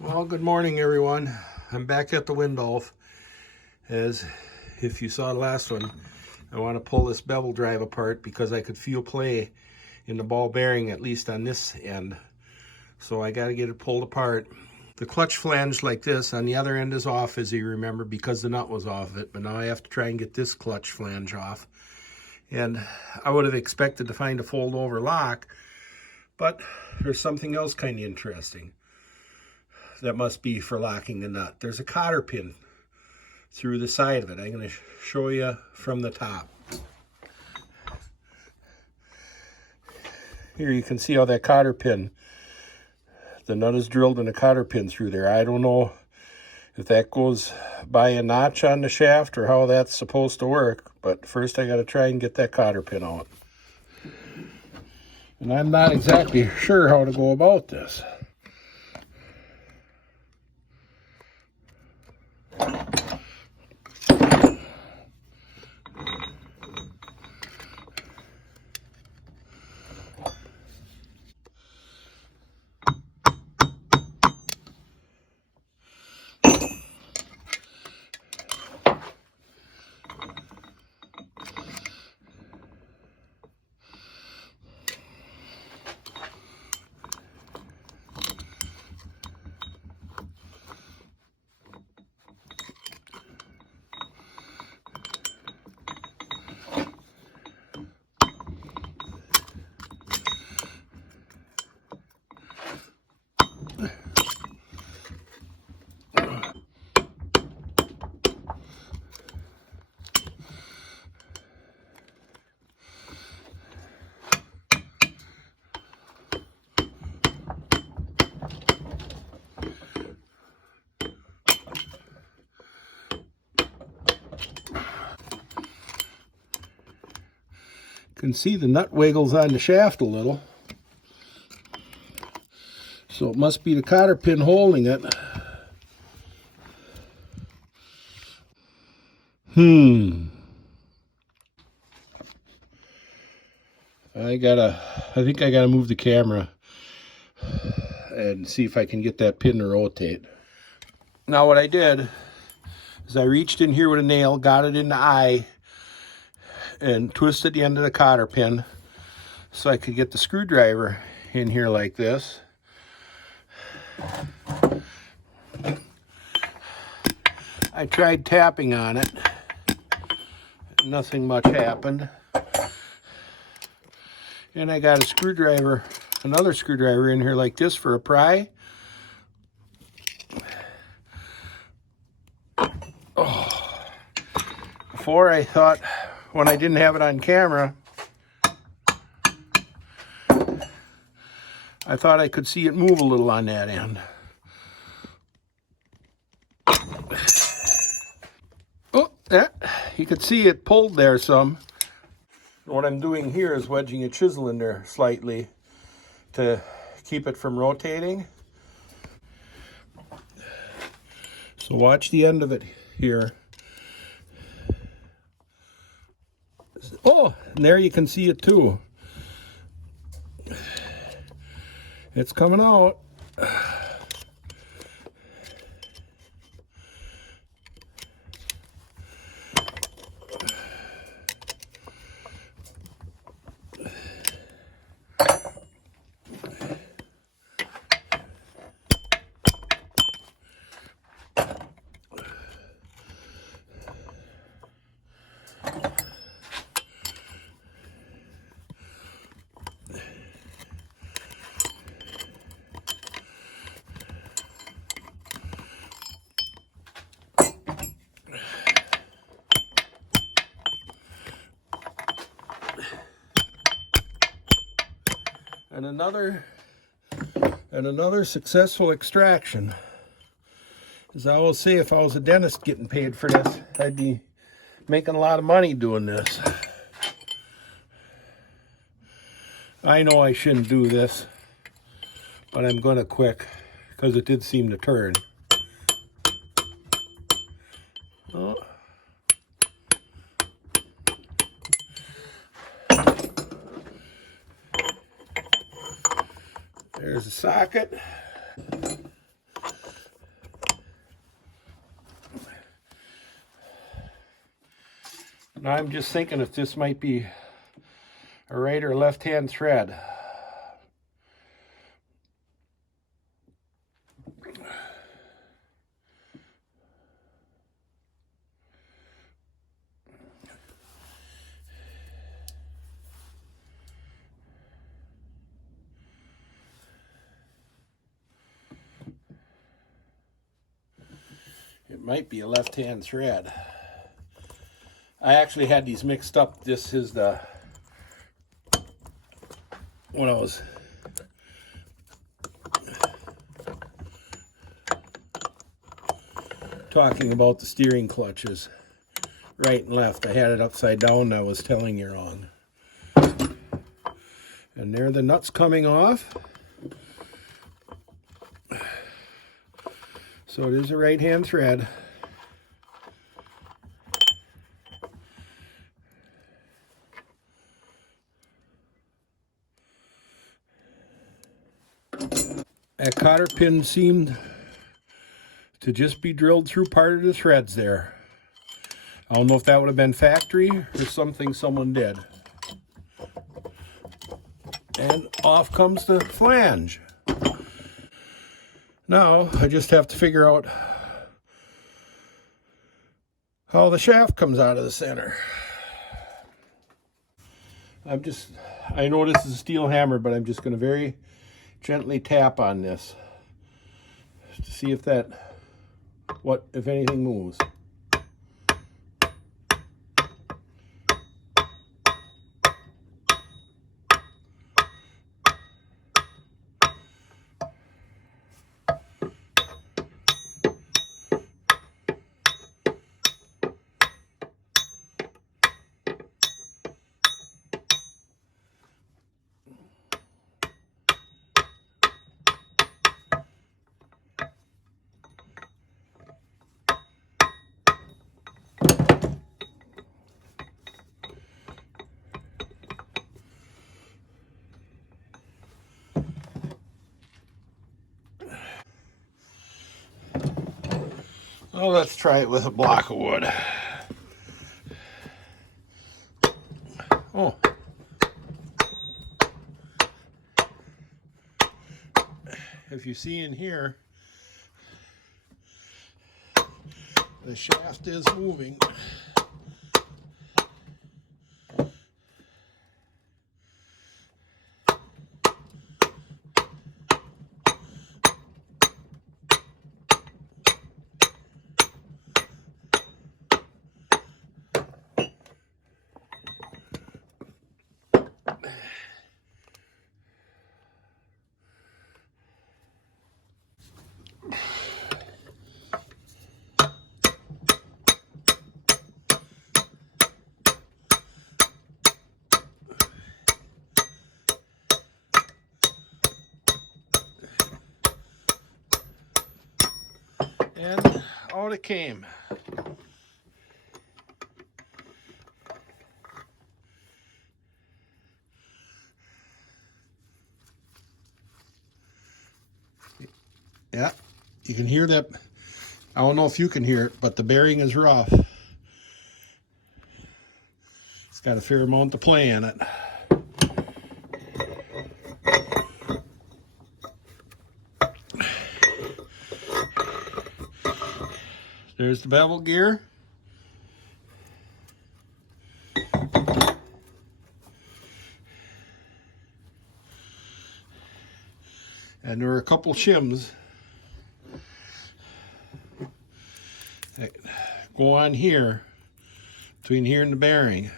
Well, good morning, everyone. I'm back at the Windolph. As if you saw the last one, I want to pull this bevel drive apart because I could feel play in the ball bearing, at least on this end. So I got to get it pulled apart. The clutch flange like this on the other end is off, as you remember, because the nut was off it. But now I have to try and get this clutch flange off. And I would have expected to find a fold over lock, but there's something else kind of interesting. That must be for locking the nut. There's a cotter pin through the side of it. I'm going to show you from the top. Here you can see how that cotter pin, the nut is drilled in a cotter pin through there. I don't know if that goes by a notch on the shaft or how that's supposed to work, but first I got to try and get that cotter pin out. And I'm not exactly sure how to go about this. You can see the nut wiggles on the shaft a little. So it must be the cotter pin holding it. I think I gotta move the camera and see if I can get that pin to rotate. Now what I did is I reached in here with a nail, got it in the eye, and twisted the end of the cotter pin so I could get the screwdriver in here like this. I tried tapping on it. Nothing much happened. And I got a screwdriver, another screwdriver in here like this for a pry. Oh. Before I thought, when I didn't have it on camera, I thought I could see it move a little on that end. Oh, yeah, you could see it pulled there some. What I'm doing here is wedging a chisel in there slightly to keep it from rotating. So watch the end of it here. Oh, and there you can see it too. It's coming out. And another successful extraction. As I always say, if I was a dentist getting paid for this, I'd be making a lot of money doing this. I know I shouldn't do this, but I'm gonna quick because it did seem to turn. Oh. There's a socket. Now I'm just thinking if this might be a right or left hand thread. It might be a left hand thread. I actually had these mixed up. This is the when I was talking about the steering clutches, right and left. I had it upside down and I was telling you wrong. And there are the nuts coming off. So it is a right hand thread. That cotter pin seemed to just be drilled through part of the threads there. I don't know if that would have been factory or something someone did. And off comes the flange. Now I just have to figure out how the shaft comes out of the center. I know this is a steel hammer, but I'm just going to very gently tap on this to see if if anything moves. Well, let's try it with a block of wood. Oh. If you see in here, the shaft is moving. And out it came. Yeah, you can hear that. I don't know if you can hear it, but the bearing is rough. It's got a fair amount to play in it. There's the bevel gear. And there are a couple shims that go on here, between here and the bearing.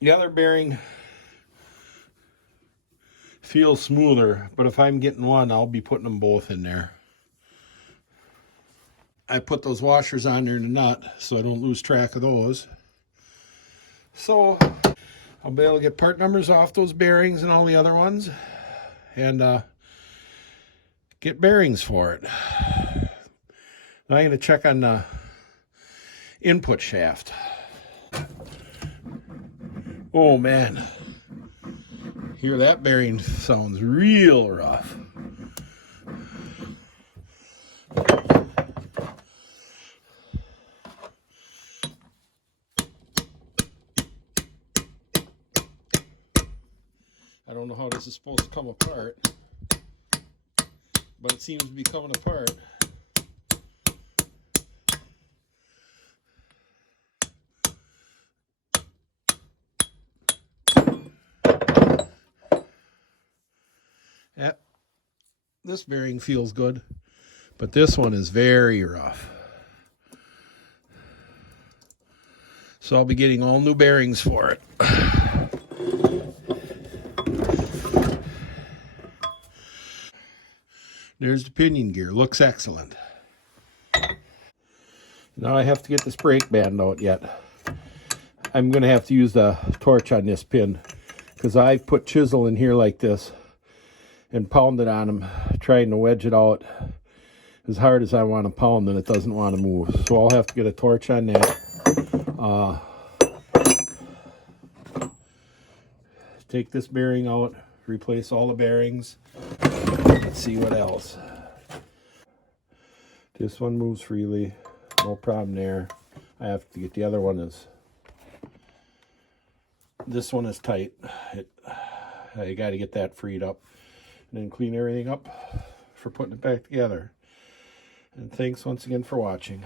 The other bearing feels smoother, but if I'm getting one, I'll be putting them both in there. I put those washers on there in the nut so I don't lose track of those. So I'll be able to get part numbers off those bearings and all the other ones and get bearings for it. Now I'm going to check on the input shaft. Oh man, hear that bearing sounds real rough. know how this is supposed to come apart, but it seems to be coming apart. Yeah, this bearing feels good, but this one is very rough. So I'll be getting all new bearings for it. There's the pinion gear. Looks excellent. Now I have to get this brake band out yet. I'm going to have to use the torch on this pin because I've put chisel in here like this and pounded on them, trying to wedge it out as hard as I want to pound, and it doesn't want to move. So I'll have to get a torch on that. Take this bearing out, replace all the bearings. Let's see what else. This one moves freely, no problem there. I have to get the other one. This one is tight. I got to get that freed up and then clean everything up for putting it back together. And thanks once again for watching.